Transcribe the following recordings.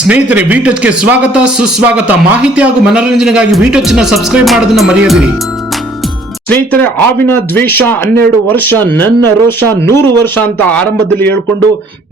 ಸ್ನೇಹಿತರೆ ಗೆ ಸ್ವಾಗತ ಸುಸ್ವಾಗತ ಮಾಹಿತಿ ಹಾಗೂ ಮನೋರಂಜನೆಗಾಗಿ ನ ಸಬ್ಸ್ಕ್ರೈಬ್ ಮಾಡೋದನ್ನ ಮರೆಯದಿರಿ. ಸ್ನೇಹಿತರೆ, ಆವಿನ ದ್ವೇಷ ಹನ್ನೆರಡು ವರ್ಷ, ನನ್ನ ರೋಷ ನೂರು ವರ್ಷ ಅಂತ ಆರಂಭದಲ್ಲಿ ಹೇಳ್ಕೊಂಡು,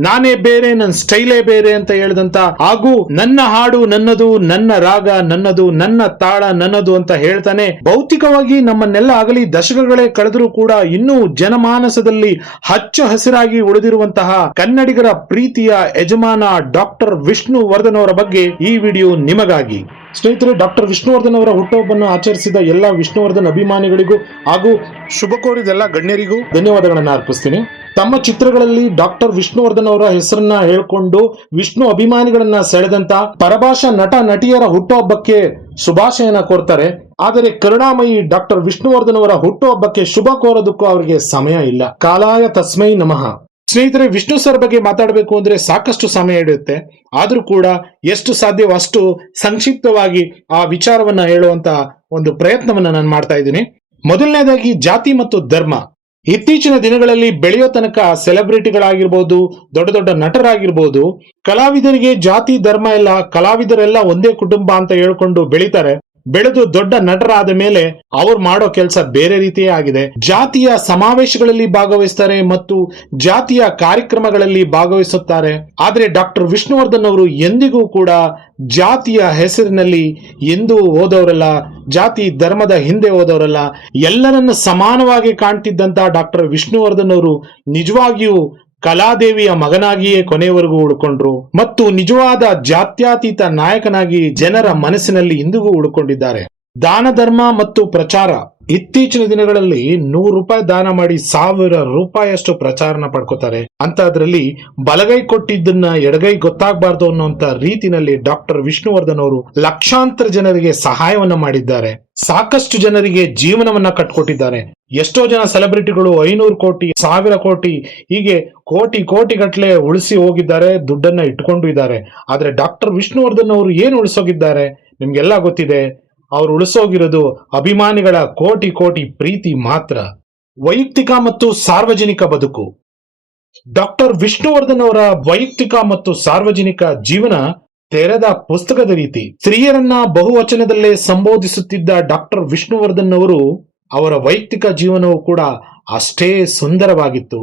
ನಾನೇ ಬೇರೆ ನನ್ನ ಸ್ಟೈಲೇ ಬೇರೆ ಅಂತ ಹೇಳಿದಂತ, ಹಾಗೂ ನನ್ನ ಹಾಡು ನನ್ನದು, ನನ್ನ ರಾಗ ನನ್ನದು, ನನ್ನ ತಾಳ ನನ್ನದು ಅಂತ ಹೇಳ್ತಾನೆ, ಭೌತಿಕವಾಗಿ ನಮ್ಮನ್ನೆಲ್ಲ ಆಗಲಿ ದಶಕಗಳೇ ಕಳೆದರೂ ಕೂಡ ಇನ್ನೂ ಜನಮಾನಸದಲ್ಲಿ ಹಚ್ಚ ಹಸಿರಾಗಿ ಉಳಿದಿರುವಂತಹ ಕನ್ನಡಿಗರ ಪ್ರೀತಿಯ ಯಜಮಾನ ಡಾಕ್ಟರ್ ವಿಷ್ಣು ವರ್ಧನ್ ಅವರ ಬಗ್ಗೆ ಈ ವಿಡಿಯೋ ನಿಮಗಾಗಿ. ಸ್ನೇಹಿತರೆ, ಡಾಕ್ಟರ್ ವಿಷ್ಣುವರ್ಧನ್ ಅವರ ಹುಟ್ಟುಹಬ್ಬನ್ನು ಆಚರಿಸಿದ ಎಲ್ಲ ವಿಷ್ಣುವರ್ಧನ್ ಅಭಿಮಾನಿಗಳಿಗೂ ಹಾಗೂ ಶುಭ ಕೋರಿದ ಎಲ್ಲ ಗಣ್ಯರಿಗೂ ಧನ್ಯವಾದಗಳನ್ನು ಅರ್ಪಿಸ್ತೀನಿ. ತಮ್ಮ ಚಿತ್ರಗಳಲ್ಲಿ ಡಾಕ್ಟರ್ ವಿಷ್ಣುವರ್ಧನ್ ಅವರ ಹೆಸರನ್ನ ಹೇಳ್ಕೊಂಡು ವಿಷ್ಣು ಅಭಿಮಾನಿಗಳನ್ನ ಸೆಳೆದಂತ ಪರಭಾಷಾ ನಟ ನಟಿಯರ ಹುಟ್ಟುಹಬ್ಬಕ್ಕೆ ಶುಭಾಶಯನ ಕೋರ್ತಾರೆ ಆದರೆ ಕರುಣಾಮಯಿ ಡಾಕ್ಟರ್ ವಿಷ್ಣುವರ್ಧನ್ ಅವರ ಹುಟ್ಟುಹಬ್ಬಕ್ಕೆ ಶುಭ ಕೋರೋದಕ್ಕೂ ಅವರಿಗೆ ಸಮಯ ಇಲ್ಲ. ಕಾಲಾಯ ತಸ್ಮೈ ನಮಃ. ಸ್ನೇಹಿತರೆ, ವಿಷ್ಣು ಸರ್ ಬಗ್ಗೆ ಮಾತಾಡಬೇಕು ಅಂದ್ರೆ ಸಾಕಷ್ಟು ಸಮಯ ಹಿಡಿಯುತ್ತೆ. ಆದ್ರೂ ಕೂಡ ಎಷ್ಟು ಸಾಧ್ಯವೋ ಅಷ್ಟು ಸಂಕ್ಷಿಪ್ತವಾಗಿ ಆ ವಿಚಾರವನ್ನ ಹೇಳುವಂತ ಒಂದು ಪ್ರಯತ್ನವನ್ನ ನಾನು ಮಾಡ್ತಾ ಇದ್ದೀನಿ. ಮೊದಲನೇದಾಗಿ ಜಾತಿ ಮತ್ತು ಧರ್ಮ. ಇತ್ತೀಚಿನ ದಿನಗಳಲ್ಲಿ ಬೆಳೆಯೋ ತನಕ ಸೆಲೆಬ್ರಿಟಿಗಳಾಗಿರ್ಬೋದು, ದೊಡ್ಡ ದೊಡ್ಡ ನಟರಾಗಿರ್ಬೋದು, ಕಲಾವಿದರಿಗೆ ಜಾತಿ, ಧರ್ಮ ಎಲ್ಲ, ಕಲಾವಿದರೆಲ್ಲ ಒಂದೇ ಕುಟುಂಬ ಅಂತ ಹೇಳ್ಕೊಂಡು ಬೆಳಿತಾರೆ. ಬೆಳೆದು ದೊಡ್ಡ ನಟರಾದ ಮೇಲೆ ಅವ್ರು ಮಾಡೋ ಕೆಲಸ ಬೇರೆ ರೀತಿಯೇ ಆಗಿದೆ. ಜಾತಿಯ ಸಮಾವೇಶಗಳಲ್ಲಿ ಭಾಗವಹಿಸ್ತಾರೆ ಮತ್ತು ಜಾತಿಯ ಕಾರ್ಯಕ್ರಮಗಳಲ್ಲಿ ಭಾಗವಹಿಸುತ್ತಾರೆ. ಆದರೆ ಡಾಕ್ಟರ್ ವಿಷ್ಣುವರ್ಧನ್ ಅವರು ಎಂದಿಗೂ ಕೂಡ ಜಾತಿಯ ಹೆಸರಿನಲ್ಲಿ ಎಂದು ಹೋದವರಲ್ಲ ಜಾತಿ ಧರ್ಮದ ಹಿಂದೆ ಹೋದವರಲ್ಲ ಎಲ್ಲರನ್ನ ಸಮಾನವಾಗಿ ಕಾಣ್ತಿದ್ದಂತ ಡಾಕ್ಟರ್ ವಿಷ್ಣುವರ್ಧನ್ ಅವರು ನಿಜವಾಗಿಯೂ ಕಲಾದೇವಿಯ ಮಗನಾಗಿಯೇ ಕೊನೆಯವರೆಗೂ ಉಳ್ಕೊಂಡ್ರು ಮತ್ತು ನಿಜವಾದ ಜಾತ್ಯಾತೀತ ನಾಯಕನಾಗಿ ಜನರ ಮನಸ್ಸಿನಲ್ಲಿ ಇಂದಿಗೂ ಉಳ್ಕೊಂಡಿದ್ದಾರೆ. ದಾನ ಧರ್ಮ ಮತ್ತು ಪ್ರಚಾರ ಇತ್ತೀಚಿನ ದಿನಗಳಲ್ಲಿ ನೂರು ರೂಪಾಯಿ ದಾನ ಮಾಡಿ ಸಾವಿರ ರೂಪಾಯಿಯಷ್ಟು ಪ್ರಚಾರನ ಪಡ್ಕೋತಾರೆ. ಅಂತ ಅದರಲ್ಲಿ ಬಲಗೈ ಕೊಟ್ಟಿದ್ದನ್ನ ಎಡಗೈ ಗೊತ್ತಾಗಬಾರ್ದು ಅನ್ನುವಂತ ರೀತಿನಲ್ಲಿ ಡಾಕ್ಟರ್ ವಿಷ್ಣುವರ್ಧನ್ ಅವರು ಲಕ್ಷಾಂತರ ಜನರಿಗೆ ಸಹಾಯವನ್ನ ಮಾಡಿದ್ದಾರೆ. ಸಾಕಷ್ಟು ಜನರಿಗೆ ಜೀವನವನ್ನ ಕಟ್ಕೊಟ್ಟಿದ್ದಾರೆ. ಎಷ್ಟೋ ಜನ ಸೆಲೆಬ್ರಿಟಿಗಳು ಐನೂರು ಕೋಟಿ, ಸಾವಿರ ಕೋಟಿ, ಹೀಗೆ ಕೋಟಿ ಕೋಟಿ ಗಟ್ಟಲೆ ಉಳಿಸಿ ಹೋಗಿದ್ದಾರೆ, ದುಡ್ಡನ್ನ ಇಟ್ಕೊಂಡು ಇದ್ದಾರೆ ಆದ್ರೆ ಡಾಕ್ಟರ್ ವಿಷ್ಣುವರ್ಧನ್ ಅವರು ಏನು ಉಳಿಸೋಗಿದ್ದಾರೆ? ನಿಮ್ಗೆಲ್ಲ ಗೊತ್ತಿದೆ. ಅವ್ರು ಉಳಿಸೋಗಿರೋದು ಅಭಿಮಾನಿಗಳ ಕೋಟಿ ಕೋಟಿ ಪ್ರೀತಿ ಮಾತ್ರ. ವೈಯಕ್ತಿಕ ಮತ್ತು ಸಾರ್ವಜನಿಕ ಬದುಕು. ಡಾಕ್ಟರ್ ವಿಷ್ಣುವರ್ಧನ್ ಅವರ ವೈಯಕ್ತಿಕ ಮತ್ತು ಸಾರ್ವಜನಿಕ ಜೀವನ ತೆರೆದ ಪುಸ್ತಕದ ರೀತಿ. ಸ್ತ್ರೀಯರನ್ನ ಬಹುವಚನದಲ್ಲೇ ಸಂಬೋಧಿಸುತ್ತಿದ್ದ ಡಾಕ್ಟರ್ ವಿಷ್ಣುವರ್ಧನ್ ಅವರು ಅವರ ವೈಯಕ್ತಿಕ ಜೀವನವು ಕೂಡ ಅಷ್ಟೇ ಸುಂದರವಾಗಿತ್ತು.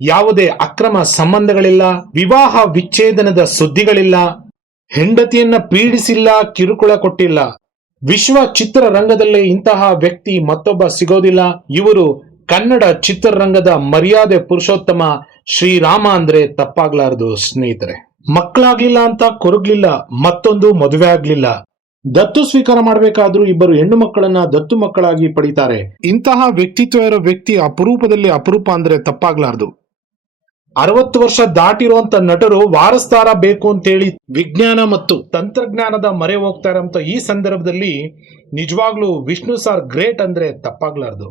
ಯಾವುದೇ ಅಕ್ರಮ ಸಂಬಂಧಗಳಿಲ್ಲ, ವಿವಾಹ ವಿಚ್ಛೇದನದ ಸುದ್ದಿಗಳಿಲ್ಲ, ಹೆಂಡತಿಯನ್ನ ಪೀಡಿಸಿಲ್ಲ, ಕಿರುಕುಳ ಕೊಟ್ಟಿಲ್ಲ. ವಿಶ್ವ ಚಿತ್ರರಂಗದಲ್ಲೇ ಇಂತಹ ವ್ಯಕ್ತಿ ಮತ್ತೊಬ್ಬ ಸಿಗೋದಿಲ್ಲ. ಇವರು ಕನ್ನಡ ಚಿತ್ರರಂಗದ ಮರ್ಯಾದೆ ಪುರುಷೋತ್ತಮ ಶ್ರೀರಾಮ ಅಂದ್ರೆ ತಪ್ಪಾಗ್ಲಾರದು ಸ್ನೇಹಿತರೆ. ಮಕ್ಕಳಾಗ್ಲಿಲ್ಲ ಅಂತ ಕೊರಗ್ಲಿಲ್ಲ, ಮತ್ತೊಂದು ಮದುವೆ ಆಗ್ಲಿಲ್ಲ. ದತ್ತು ಸ್ವೀಕಾರ ಮಾಡಬೇಕಾದ್ರೂ ಇಬ್ಬರು ಹೆಣ್ಣು ಮಕ್ಕಳನ್ನ ದತ್ತು ಮಕ್ಕಳಾಗಿ ಪಡಿತಾರೆ. ಇಂತಹ ವ್ಯಕ್ತಿತ್ವ ಇರೋ ವ್ಯಕ್ತಿ ಅಪರೂಪದಲ್ಲಿ ಅಪರೂಪ ಅಂದ್ರೆ ತಪ್ಪಾಗ್ಲಾರ್ದು. ಅರವತ್ತು ವರ್ಷ ದಾಟಿರುವಂತ ನಟರು ವಾರಸ್ತಾರ ಬೇಕು ಅಂತೇಳಿ ವಿಜ್ಞಾನ ಮತ್ತು ತಂತ್ರಜ್ಞಾನದ ಮರೆ ಹೋಗ್ತಾರೆ ಅಂತ ಈ ಸಂದರ್ಭದಲ್ಲಿ ನಿಜವಾಗ್ಲೂ ವಿಷ್ಣು ಸಾರ್ ಗ್ರೇಟ್ ಅಂದ್ರೆ ತಪ್ಪಾಗ್ಲಾರ್ದು.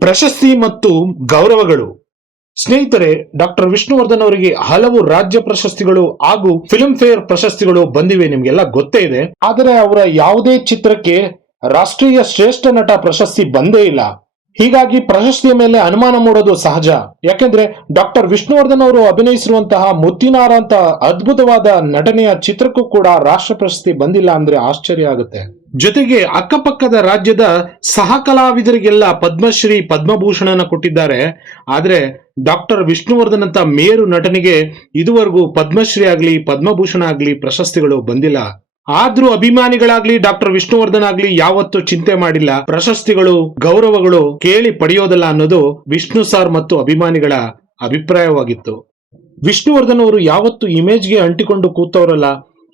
ಪ್ರಶಸ್ತಿ ಮತ್ತು ಗೌರವಗಳು. ಸ್ನೇಹಿತರೆ, ಡಾಕ್ಟರ್ ವಿಷ್ಣುವರ್ಧನ್ ಅವರಿಗೆ ಹಲವು ರಾಜ್ಯ ಪ್ರಶಸ್ತಿಗಳು ಹಾಗೂ ಫಿಲ್ಮ್ ಫೇರ್ ಪ್ರಶಸ್ತಿಗಳು ಬಂದಿವೆ, ನಿಮ್ಗೆಲ್ಲ ಗೊತ್ತೇ ಇದೆ. ಆದರೆ ಅವರ ಯಾವುದೇ ಚಿತ್ರಕ್ಕೆ ರಾಷ್ಟ್ರೀಯ ಶ್ರೇಷ್ಠ ನಟ ಪ್ರಶಸ್ತಿ ಬಂದೇ ಇಲ್ಲ. ಹೀಗಾಗಿ ಪ್ರಶಸ್ತಿಯ ಮೇಲೆ ಅನುಮಾನ ಮೂಡೋದು ಸಹಜ. ಯಾಕೆಂದ್ರೆ ಡಾಕ್ಟರ್ ವಿಷ್ಣುವರ್ಧನ್ ಅವರು ಅಭಿನಯಿಸಿರುವಂತಹ ಮುತ್ತಿನಾರ ಅಂತ ಅದ್ಭುತವಾದ ನಟನೆಯ ಚಿತ್ರಕ್ಕೂ ಕೂಡ ರಾಷ್ಟ್ರ ಪ್ರಶಸ್ತಿ ಬಂದಿಲ್ಲ ಅಂದ್ರೆ ಆಶ್ಚರ್ಯ ಆಗುತ್ತೆ. ಜೊತೆಗೆ ಅಕ್ಕಪಕ್ಕದ ರಾಜ್ಯದ ಸಹ ಕಲಾವಿದರಿಗೆಲ್ಲ ಪದ್ಮಶ್ರೀ ಪದ್ಮಭೂಷಣನ ಕೊಟ್ಟಿದ್ದಾರೆ. ಆದ್ರೆ ಡಾಕ್ಟರ್ ವಿಷ್ಣುವರ್ಧನ್ ಅಂತ ಮೇರು ನಟನಿಗೆ ಇದುವರೆಗೂ ಪದ್ಮಶ್ರೀ ಆಗ್ಲಿ, ಪದ್ಮಭೂಷಣ ಆಗ್ಲಿ ಪ್ರಶಸ್ತಿಗಳು ಬಂದಿಲ್ಲ. ಆದ್ರೂ ಅಭಿಮಾನಿಗಳಾಗ್ಲಿ, ಡಾಕ್ಟರ್ ವಿಷ್ಣುವರ್ಧನ್ ಆಗ್ಲಿ ಯಾವತ್ತೂ ಚಿಂತೆ ಮಾಡಿಲ್ಲ. ಪ್ರಶಸ್ತಿಗಳು, ಗೌರವಗಳು ಕೇಳಿ ಪಡೆಯೋದಲ್ಲ ಅನ್ನೋದು ವಿಷ್ಣು ಸಾರ್ ಮತ್ತು ಅಭಿಮಾನಿಗಳ ಅಭಿಪ್ರಾಯವಾಗಿತ್ತು. ವಿಷ್ಣುವರ್ಧನ್ ಅವರು ಯಾವತ್ತು ಇಮೇಜ್ಗೆ ಅಂಟಿಕೊಂಡು ಕೂತವರಲ್ಲ.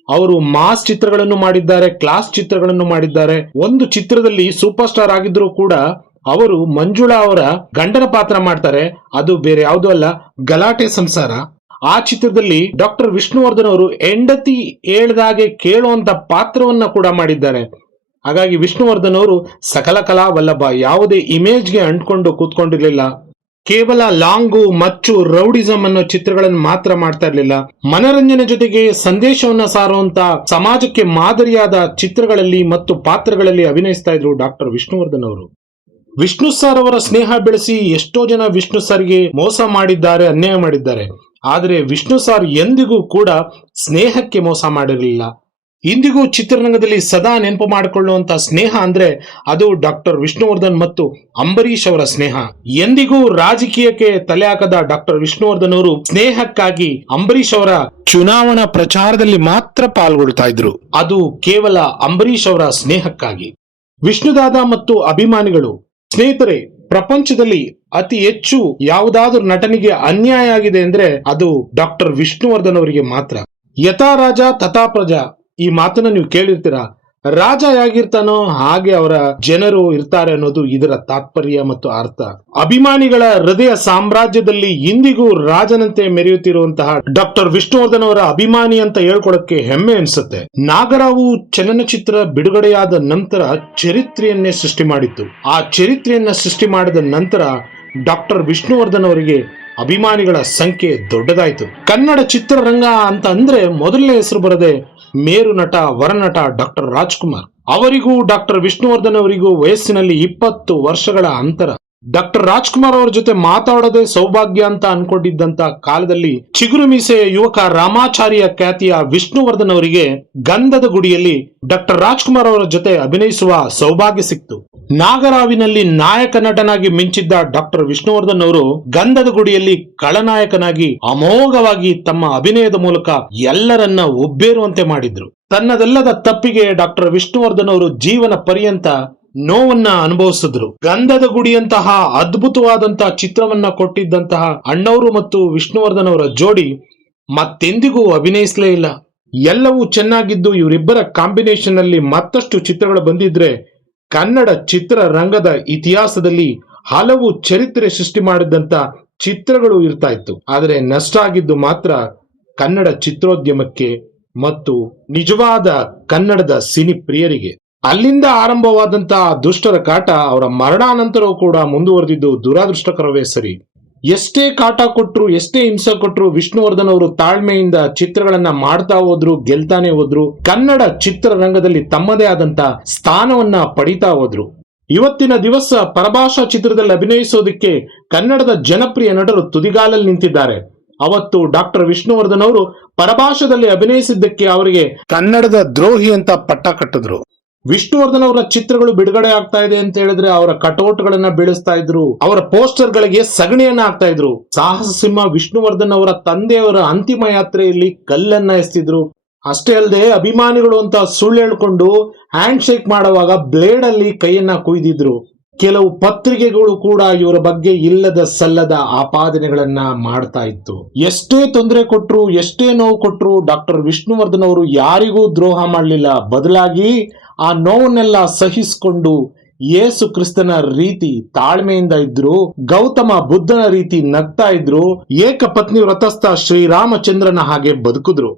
ಅವರು ಮಾಸ್ ಚಿತ್ರಗಳನ್ನು ಮಾಡಿದ್ದಾರೆ, ಕ್ಲಾಸ್ ಚಿತ್ರಗಳನ್ನು ಮಾಡಿದ್ದಾರೆ. ಒಂದು ಚಿತ್ರದಲ್ಲಿ ಸೂಪರ್ ಸ್ಟಾರ್ ಆಗಿದ್ರು ಕೂಡ ಅವರು ಮಂಜುಳಾ ಅವರ ಗಂಡನ ಪಾತ್ರ ಮಾಡ್ತಾರೆ. ಅದು ಬೇರೆ ಯಾವುದೂ ಅಲ್ಲ, ಗಲಾಟೆ ಸಂಸಾರ. ಆ ಚಿತ್ರದಲ್ಲಿ ಡಾಕ್ಟರ್ ವಿಷ್ಣುವರ್ಧನ್ ಅವರು ಹೆಂಡತಿ ಹೇಳ್ದಾಗೆ ಕೇಳುವಂತ ಪಾತ್ರವನ್ನ ಕೂಡ ಮಾಡಿದ್ದಾರೆ. ಹಾಗಾಗಿ ವಿಷ್ಣುವರ್ಧನ್ ಅವರು ಸಕಲ ಕಲಾ ವಲ್ಲಭ, ಯಾವುದೇ ಇಮೇಜ್ಗೆ ಅಂಟ್ಕೊಂಡು ಕೂತ್ಕೊಂಡಿರ್ಲಿಲ್ಲ. ಕೇವಲ ಲಾಂಗು, ಮಚ್ಚು, ರೌಡಿಸಂ ಅನ್ನೋ ಚಿತ್ರಗಳನ್ನು ಮಾತ್ರ ಮಾಡ್ತಾ ಇರ್ಲಿಲ್ಲ. ಮನರಂಜನೆ ಜೊತೆಗೆ ಸಂದೇಶವನ್ನ ಸಾರುವಂತ ಸಮಾಜಕ್ಕೆ ಮಾದರಿಯಾದ ಚಿತ್ರಗಳಲ್ಲಿ ಮತ್ತು ಪಾತ್ರಗಳಲ್ಲಿ ಅಭಿನಯಿಸ್ತಾ ಇದ್ರು ಡಾಕ್ಟರ್ ವಿಷ್ಣುವರ್ಧನ್ ಅವರು. ವಿಷ್ಣು ಸರ್ ಅವರ ಸ್ನೇಹ ಬೆಳೆಸಿ ಎಷ್ಟೋ ಜನ ವಿಷ್ಣು ಸರ್ಗೆ ಮೋಸ ಮಾಡಿದ್ದಾರೆ, ಅನ್ಯಾಯ ಮಾಡಿದ್ದಾರೆ. ಆದರೆ ವಿಷ್ಣು ಸಾರ್ ಎಂದಿಗೂ ಕೂಡ ಸ್ನೇಹಕ್ಕೆ ಮೋಸ ಮಾಡಿರಲಿಲ್ಲ. ಇಂದಿಗೂ ಚಿತ್ರರಂಗದಲ್ಲಿ ಸದಾ ನೆನಪು ಮಾಡಿಕೊಳ್ಳುವಂತ ಸ್ನೇಹ ಅಂದ್ರೆ ಅದು ಡಾಕ್ಟರ್ ವಿಷ್ಣುವರ್ಧನ್ ಮತ್ತು ಅಂಬರೀಶ್ ಅವರ ಸ್ನೇಹ. ಎಂದಿಗೂ ರಾಜಕೀಯಕ್ಕೆ ತಲೆ ಹಾಕದ ಡಾಕ್ಟರ್ ವಿಷ್ಣುವರ್ಧನ್ ಅವರು ಸ್ನೇಹಕ್ಕಾಗಿ ಅಂಬರೀಷ್ ಅವರ ಚುನಾವಣಾ ಪ್ರಚಾರದಲ್ಲಿ ಮಾತ್ರ ಪಾಲ್ಗೊಳ್ತಾ ಇದ್ರು. ಅದು ಕೇವಲ ಅಂಬರೀಷ್ ಅವರ ಸ್ನೇಹಕ್ಕಾಗಿ. ವಿಷ್ಣುದಾದ ಮತ್ತು ಅಭಿಮಾನಿಗಳು, ಸ್ನೇಹಿತರೆ ಪ್ರಪಂಚದಲ್ಲಿ ಅತಿ ಹೆಚ್ಚು ಯಾವುದಾದ್ರೂ ನಟನಿಗೆ ಅನ್ಯಾಯ ಆಗಿದೆ ಅಂದ್ರೆ ಅದು ಡಾಕ್ಟರ್ ವಿಷ್ಣುವರ್ಧನ್ ಅವರಿಗೆ ಮಾತ್ರ. ಯಥಾ ರಾಜ ತಥಾ ಪ್ರಜಾ ಈ ಮಾತನ್ನ ನೀವು ಕೇಳಿರ್ತೀರಾ? ರಾಜ ಹೇಗಿರ್ತಾನೋ ಹಾಗೆ ಅವರ ಜನರು ಇರ್ತಾರೆ ಅನ್ನೋದು ಇದರ ತಾತ್ಪರ್ಯ ಮತ್ತು ಅರ್ಥ. ಅಭಿಮಾನಿಗಳ ಹೃದಯ ಸಾಮ್ರಾಜ್ಯದಲ್ಲಿ ಇಂದಿಗೂ ರಾಜನಂತೆ ಮೆರೆಯುತ್ತಿರುವಂತಹ ಡಾಕ್ಟರ್ ವಿಷ್ಣುವರ್ಧನ್ ಅವರ ಅಭಿಮಾನಿ ಅಂತ ಹೇಳ್ಕೊಳಕ್ಕೆ ಹೆಮ್ಮೆ ಅನ್ಸುತ್ತೆ. ನಾಗರಾವು ಚಲನಚಿತ್ರ ಬಿಡುಗಡೆಯಾದ ನಂತರ ಚರಿತ್ರೆಯನ್ನೇ ಸೃಷ್ಟಿ ಮಾಡಿತ್ತು. ಆ ಚರಿತ್ರೆಯನ್ನ ಸೃಷ್ಟಿ ಮಾಡಿದ ನಂತರ ಡಾಕ್ಟರ್ ವಿಷ್ಣುವರ್ಧನ್ ಅವರಿಗೆ ಅಭಿಮಾನಿಗಳ ಸಂಖ್ಯೆ ದೊಡ್ಡದಾಯಿತು. ಕನ್ನಡ ಚಿತ್ರರಂಗ ಅಂತ ಅಂದ್ರೆ ಮೊದಲನೇ ಹೆಸರು ಬರದೆ ಮೇರು ನಟ ವರನಟ ಡಾಕ್ಟರ್ ರಾಜ್ಕುಮಾರ್. ಅವರಿಗೂ ಡಾಕ್ಟರ್ ವಿಷ್ಣುವರ್ಧನ್ ಅವರಿಗೂ ವಯಸ್ಸಿನಲ್ಲಿ ಇಪ್ಪತ್ತು ವರ್ಷಗಳ ಅಂತರ. ಡಾಕ್ಟರ್ ರಾಜ್ಕುಮಾರ್ ಅವರ ಜೊತೆ ಮಾತಾಡೋದೇ ಸೌಭಾಗ್ಯ ಅಂತ ಅನ್ಕೊಂಡಿದ್ದಂತ ಕಾಲದಲ್ಲಿ ಚಿಗುರು ಮೀಸೆಯ ಯುವಕ ರಾಮಾಚಾರ್ಯ ಖ್ಯಾತಿಯ ವಿಷ್ಣುವರ್ಧನ್ ಅವರಿಗೆ ಗಂಧದ ಗುಡಿಯಲ್ಲಿ ಡಾಕ್ಟರ್ ರಾಜ್ಕುಮಾರ್ ಅವರ ಜೊತೆ ಅಭಿನಯಿಸುವ ಸೌಭಾಗ್ಯ ಸಿಕ್ತು. ನಾಗರಾವಿನಲ್ಲಿ ನಾಯಕ ನಟನಾಗಿ ಮಿಂಚಿದ್ದ ಡಾಕ್ಟರ್ ವಿಷ್ಣುವರ್ಧನ್ ಅವರು ಗಂಧದ ಗುಡಿಯಲ್ಲಿ ಕಳನಾಯಕನಾಗಿ ಅಮೋಘವಾಗಿ ತಮ್ಮ ಅಭಿನಯದ ಮೂಲಕ ಎಲ್ಲರನ್ನ ಒಬ್ಬೇರುವಂತೆ ಮಾಡಿದ್ರು. ತನ್ನದಲ್ಲದ ತಪ್ಪಿಗೆ ಡಾಕ್ಟರ್ ವಿಷ್ಣುವರ್ಧನ್ ಅವರು ಜೀವನ ಪರ್ಯಂತ ನೋವನ್ನ ಅನುಭವಿಸಿದ್ರು. ಗಂಧದ ಗುಡಿಯಂತಹ ಅದ್ಭುತವಾದಂತಹ ಚಿತ್ರವನ್ನ ಕೊಟ್ಟಿದ್ದಂತಹ ಅಣ್ಣವರು ಮತ್ತು ವಿಷ್ಣುವರ್ಧನ್ ಅವರ ಜೋಡಿ ಮತ್ತೆಂದಿಗೂ ಅಭಿನಯಿಸಲೇ ಇಲ್ಲ. ಎಲ್ಲವೂ ಚೆನ್ನಾಗಿದ್ದು ಇವರಿಬ್ಬರ ಕಾಂಬಿನೇಷನ್ ಅಲ್ಲಿ ಮತ್ತಷ್ಟು ಚಿತ್ರಗಳು ಬಂದಿದ್ರೆ ಕನ್ನಡ ಚಿತ್ರರಂಗದ ಇತಿಹಾಸದಲ್ಲಿ ಹಲವು ಚರಿತ್ರೆ ಸೃಷ್ಟಿ ಮಾಡಿದಂತ ಚಿತ್ರಗಳು ಇರ್ತಾ ಇತ್ತು. ಆದರೆ ನಷ್ಟ ಆಗಿದ್ದು ಮಾತ್ರ ಕನ್ನಡ ಚಿತ್ರೋದ್ಯಮಕ್ಕೆ ಮತ್ತು ನಿಜವಾದ ಕನ್ನಡದ ಸಿನಿ ಪ್ರಿಯರಿಗೆ. ಅಲ್ಲಿಂದ ಆರಂಭವಾದಂತಹ ದುಷ್ಟರ ಕಾಟ ಅವರ ಮರಣಾನಂತರವೂ ಕೂಡ ಮುಂದುವರೆದಿದ್ದು ದುರಾದೃಷ್ಟಕರವೇ ಸರಿ. ಎಷ್ಟೇ ಕಾಟ ಕೊಟ್ಟರು ಎಷ್ಟೇ ಹಿಂಸೆ ಕೊಟ್ಟರು ವಿಷ್ಣುವರ್ಧನ್ ಅವರು ತಾಳ್ಮೆಯಿಂದ ಚಿತ್ರಗಳನ್ನ ಮಾಡ್ತಾ ಹೋದ್ರು, ಗೆಲ್ತಾನೆ ಹೋದ್ರು, ಕನ್ನಡ ಚಿತ್ರರಂಗದಲ್ಲಿ ತಮ್ಮದೇ ಆದಂತ ಸ್ಥಾನವನ್ನ ಪಡಿತಾ ಹೋದ್ರು. ಇವತ್ತಿನ ದಿವಸ ಪರಭಾಷಾ ಚಿತ್ರದಲ್ಲಿ ಅಭಿನಯಿಸೋದಕ್ಕೆ ಕನ್ನಡದ ಜನಪ್ರಿಯ ನಟರು ತುದಿಗಾಲಲ್ಲಿ ನಿಂತಿದ್ದಾರೆ. ಅವತ್ತು ಡಾಕ್ಟರ್ ವಿಷ್ಣುವರ್ಧನ್ ಅವರು ಪರಭಾಷದಲ್ಲಿ ಅಭಿನಯಿಸಿದ್ದಕ್ಕೆ ಅವರಿಗೆ ಕನ್ನಡದ ದ್ರೋಹಿ ಅಂತ ಪಟ್ಟ ಕಟ್ಟಿದ್ರು. ವಿಷ್ಣುವರ್ಧನ್ ಅವರ ಚಿತ್ರಗಳು ಬಿಡುಗಡೆ ಆಗ್ತಾ ಇದೆ ಅಂತ ಹೇಳಿದ್ರೆ ಅವರ ಕಟೌಟ್ಗಳನ್ನ ಬೀಳಿಸ್ತಾ ಇದ್ರು, ಅವರ ಪೋಸ್ಟರ್ ಗಳಿಗೆ ಸಗಣಿಯನ್ನ ಹಾಕ್ತಾ ಇದ್ರು. ಸಾಹಸ ಸಿಂಹ ವಿಷ್ಣುವರ್ಧನ್ ಅವರ ತಂದೆಯವರ ಅಂತಿಮ ಯಾತ್ರೆಯಲ್ಲಿ ಕಲ್ಲನ್ನ ಎಸ್ತಿದ್ರು. ಅಷ್ಟೇ ಅಲ್ಲದೆ ಅಭಿಮಾನಿಗಳು ಅಂತ ಸುಳ್ಳು ಹೇಳ್ಕೊಂಡು ಹ್ಯಾಂಡ್ ಶೇಕ್ ಮಾಡುವಾಗ ಬ್ಲೇಡ್ ಅಲ್ಲಿ ಕೈಯನ್ನ ಕುಯ್ದಿದ್ರು. ಕೆಲವು ಪತ್ರಿಕೆಗಳು ಕೂಡ ಇವರ ಬಗ್ಗೆ ಇಲ್ಲದ ಸಲ್ಲದ ಆಪಾದನೆಗಳನ್ನ ಮಾಡ್ತಾ ಇತ್ತು. ಎಷ್ಟೇ ತೊಂದರೆ ಕೊಟ್ಟರು ಎಷ್ಟೇ ನೋವು ಕೊಟ್ಟರು ಡಾಕ್ಟರ್ ವಿಷ್ಣುವರ್ಧನ್ ಅವರು ಯಾರಿಗೂ ದ್ರೋಹ ಮಾಡಲಿಲ್ಲ. ಬದಲಾಗಿ ಆ ನೋವನ್ನೆಲ್ಲ ಸಹಿಸಿಕೊಂಡು ಯೇಸು ಕ್ರಿಸ್ತನ ರೀತಿ ತಾಳ್ಮೆಯಿಂದ ಇದ್ರು, ಗೌತಮ ಬುದ್ಧನ ರೀತಿ ನಗ್ತಾ ಇದ್ರು, ಏಕಪತ್ನಿ ವ್ರತಸ್ಥ ಶ್ರೀರಾಮಚಂದ್ರನ ಹಾಗೆ ಬದುಕಿದ್ರು.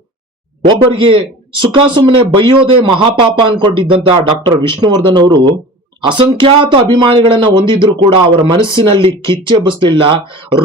ಒಬ್ಬರಿಗೆ ಸುಖ ಸುಮ್ಮನೆ ಬೈಯೋದೇ ಮಹಾಪಾಪ ಅನ್ಕೊಂಡಿದ್ದಂತಹ ಡಾಕ್ಟರ್ ವಿಷ್ಣುವರ್ಧನ್ ಅವರು ಅಸಂಖ್ಯಾತ ಅಭಿಮಾನಿಗಳನ್ನ ಹೊಂದಿದ್ರು ಕೂಡ ಅವರ ಮನಸ್ಸಿನಲ್ಲಿ ಕಿಚ್ಚೆ ಬಸ್ಲಿಲ್ಲ,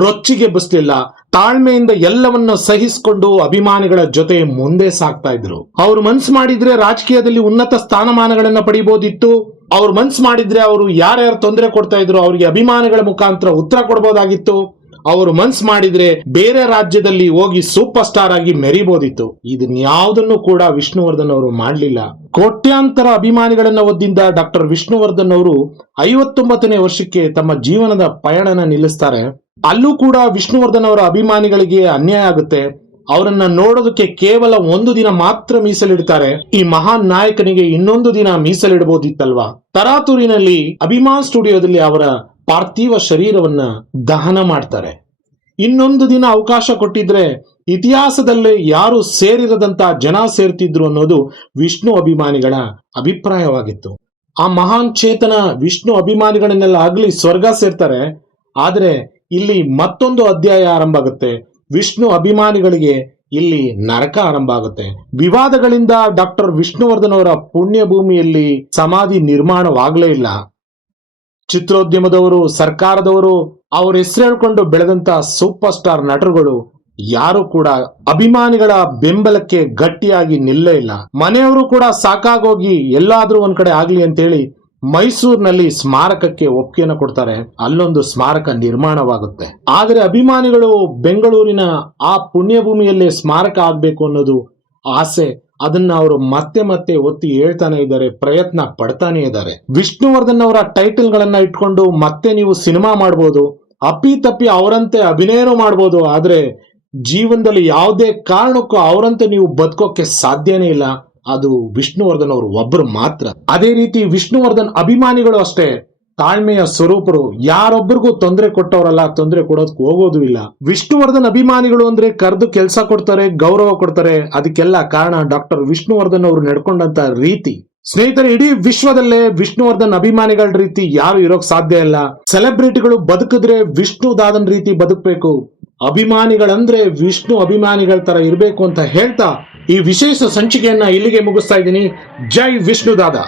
ರೊಚ್ಚಿಗೆ ಬಸ್ಲಿಲ್ಲ. ತಾಳ್ಮೆಯಿಂದ ಎಲ್ಲವನ್ನ ಸಹಿಸಿಕೊಂಡು ಅಭಿಮಾನಿಗಳ ಜೊತೆ ಮುಂದೆ ಸಾಕ್ತಾ ಇದ್ರು. ಅವ್ರು ಮನ್ಸು ಮಾಡಿದ್ರೆ ರಾಜಕೀಯದಲ್ಲಿ ಉನ್ನತ ಸ್ಥಾನಮಾನಗಳನ್ನ ಪಡಿಬೋದಿತ್ತು. ಅವ್ರು ಮನ್ಸು ಮಾಡಿದ್ರೆ ಅವರು ಯಾರ್ಯಾರು ತೊಂದರೆ ಕೊಡ್ತಾ ಇದ್ರು, ಅವರಿಗೆ ಅಭಿಮಾನಿಗಳ ಮುಖಾಂತರ ಉತ್ತರ ಕೊಡಬಹುದಾಗಿತ್ತು ಅವರು ಮನ್ಸ್ ಮಾಡಿದ್ರೆ ಬೇರೆ ರಾಜ್ಯದಲ್ಲಿ ಹೋಗಿ ಸೂಪರ್ ಸ್ಟಾರ್ ಆಗಿ ಮೆರಿಬಹುದಿತ್ತು ಇದನ್ಯಾವುದನ್ನು ಕೂಡ ವಿಷ್ಣುವರ್ಧನ್ ಅವರು ಮಾಡಲಿಲ್ಲ. ಕೋಟ್ಯಾಂತರ ಅಭಿಮಾನಿಗಳನ್ನ ಒದ್ದಿಂದ ಡಾಕ್ಟರ್ ವಿಷ್ಣುವರ್ಧನ್ ಅವರು ಐವತ್ತೊಂಬತ್ತನೇ ವರ್ಷಕ್ಕೆ ತಮ್ಮ ಜೀವನದ ಪಯಣನ ನಿಲ್ಲಿಸ್ತಾರೆ. ಅಲ್ಲೂ ಕೂಡ ವಿಷ್ಣುವರ್ಧನ್ ಅವರ ಅಭಿಮಾನಿಗಳಿಗೆ ಅನ್ಯಾಯ ಆಗುತ್ತೆ. ಅವರನ್ನ ನೋಡೋದಕ್ಕೆ ಕೇವಲ ಒಂದು ದಿನ ಮಾತ್ರ ಮೀಸಲಿಡ್ತಾರೆ. ಈ ಮಹಾನ್ ನಾಯಕನಿಗೆ ಇನ್ನೊಂದು ದಿನ ಮೀಸಲಿಡಬಹುದಿತ್ತಲ್ವಾ ತರಾತುರಿನಲ್ಲಿ ಅಭಿಮಾನ್ ಸ್ಟುಡಿಯೋದಲ್ಲಿ ಅವರ ಪಾರ್ಥಿವ ಶರೀರವನ್ನ ದಹನ ಮಾಡ್ತಾರೆ. ಇನ್ನೊಂದು ದಿನ ಅವಕಾಶ ಕೊಟ್ಟಿದ್ರೆ ಇತಿಹಾಸದಲ್ಲೇ ಯಾರು ಸೇರಿರದಂತ ಜನ ಸೇರ್ತಿದ್ರು ಅನ್ನೋದು ವಿಷ್ಣು ಅಭಿಮಾನಿಗಳ ಅಭಿಪ್ರಾಯವಾಗಿತ್ತು. ಆ ಮಹಾನ್ ಚೇತನ ವಿಷ್ಣು ಅಭಿಮಾನಿಗಳನ್ನೆಲ್ಲ ಆಗ್ಲಿ ಸ್ವರ್ಗ ಸೇರ್ತಾರೆ. ಆದ್ರೆ ಇಲ್ಲಿ ಮತ್ತೊಂದು ಅಧ್ಯಾಯ ಆರಂಭ ಆಗುತ್ತೆ. ವಿಷ್ಣು ಅಭಿಮಾನಿಗಳಿಗೆ ಇಲ್ಲಿ ನರಕ ಆರಂಭ ಆಗುತ್ತೆ. ವಿವಾದಗಳಿಂದ ಡಾಕ್ಟರ್ ವಿಷ್ಣುವರ್ಧನ್ ಅವರ ಪುಣ್ಯ ಭೂಮಿಯಲ್ಲಿ ಸಮಾಧಿ ನಿರ್ಮಾಣವಾಗಲೇ ಇಲ್ಲ. ಚಿತ್ರೋದ್ಯಮದವರು, ಸರ್ಕಾರದವರು, ಅವರ ಹೆಸರು ಹೇಳ್ಕೊಂಡು ಬೆಳೆದಂತ ಸೂಪರ್ ಸ್ಟಾರ್ ನಟರುಗಳು ಯಾರು ಕೂಡ ಅಭಿಮಾನಿಗಳ ಬೆಂಬಲಕ್ಕೆ ಗಟ್ಟಿಯಾಗಿ ನಿಲ್ಲೇ ಇಲ್ಲ. ಮನೆಯವರು ಕೂಡ ಸಾಕಾಗೋಗಿ ಎಲ್ಲಾದ್ರೂ ಒಂದ್ ಕಡೆ ಆಗ್ಲಿ ಅಂತೇಳಿ ಮೈಸೂರಿನಲ್ಲಿ ಸ್ಮಾರಕಕ್ಕೆ ಒಪ್ಪಿಗೆಯನ್ನು ಕೊಡ್ತಾರೆ. ಅಲ್ಲೊಂದು ಸ್ಮಾರಕ ನಿರ್ಮಾಣವಾಗುತ್ತೆ. ಆದರೆ ಅಭಿಮಾನಿಗಳು ಬೆಂಗಳೂರಿನ ಆ ಪುಣ್ಯಭೂಮಿಯಲ್ಲೇ ಸ್ಮಾರಕ ಆಗ್ಬೇಕು ಅನ್ನೋದು ಆಸೆ ಅದನ್ನ ಅವರು ಮತ್ತೆ ಮತ್ತೆ ಒತ್ತಿ ಹೇಳ್ತಾನೆ ಇದ್ದಾರೆ, ಪ್ರಯತ್ನ ಪಡ್ತಾನೆ ಇದ್ದಾರೆ. ವಿಷ್ಣುವರ್ಧನ್ ಅವರ ಟೈಟಲ್ ಗಳನ್ನ ಇಟ್ಕೊಂಡು ಮತ್ತೆ ನೀವು ಸಿನಿಮಾ ಮಾಡ್ಬೋದು, ಅಪ್ಪಿ ತಪ್ಪಿ ಅವರಂತೆ ಅಭಿನಯನೂ ಮಾಡ್ಬೋದು, ಆದ್ರೆ ಜೀವನದಲ್ಲಿ ಯಾವುದೇ ಕಾರಣಕ್ಕೂ ಅವರಂತೆ ನೀವು ಬದುಕೋಕೆ ಸಾಧ್ಯನೇ ಇಲ್ಲ. ಅದು ವಿಷ್ಣುವರ್ಧನ್ ಅವರು ಒಬ್ಬರು ಮಾತ್ರ. ಅದೇ ರೀತಿ ವಿಷ್ಣುವರ್ಧನ್ ಅಭಿಮಾನಿಗಳು ಅಷ್ಟೇ. ತಾಳ್ಮೆಯ ಸ್ವರೂಪರು ಯಾರೊಬ್ಬರಿಗೂ ತೊಂದರೆ ಕೊಟ್ಟವರಲ್ಲ, ತೊಂದರೆ ಕೊಡೋದಕ್ಕೆ ಹೋಗೋದು ಇಲ್ಲ. ವಿಷ್ಣುವರ್ಧನ್ ಅಭಿಮಾನಿಗಳು ಅಂದ್ರೆ ಕರೆದು ಕೆಲಸ ಕೊಡ್ತಾರೆ, ಗೌರವ ಕೊಡ್ತಾರೆ. ಅದಕ್ಕೆಲ್ಲ ಕಾರಣ ಡಾಕ್ಟರ್ ವಿಷ್ಣುವರ್ಧನ್ ಅವರು ನಡ್ಕೊಂಡಂತ ರೀತಿ. ಸ್ನೇಹಿತರೆ, ಇಡೀ ವಿಶ್ವದಲ್ಲೇ ವಿಷ್ಣುವರ್ಧನ್ ಅಭಿಮಾನಿಗಳ ರೀತಿ ಯಾರು ಇರೋಕ್ ಸಾಧ್ಯ ಇಲ್ಲ. ಸೆಲೆಬ್ರಿಟಿಗಳು ಬದುಕಿದ್ರೆ ವಿಷ್ಣು ದಾದನ್ ರೀತಿ ಬದುಕಬೇಕು. ಅಭಿಮಾನಿಗಳಂದ್ರೆ ವಿಷ್ಣು ಅಭಿಮಾನಿಗಳ ತರ ಇರಬೇಕು ಅಂತ ಹೇಳ್ತಾ ಈ ವಿಶೇಷ ಸಂಚಿಕೆಯನ್ನ ಇಲ್ಲಿಗೆ ಮುಗಿಸ್ತಾ ಇದ್ದೀನಿ. ಜೈ ವಿಷ್ಣು ದಾದ.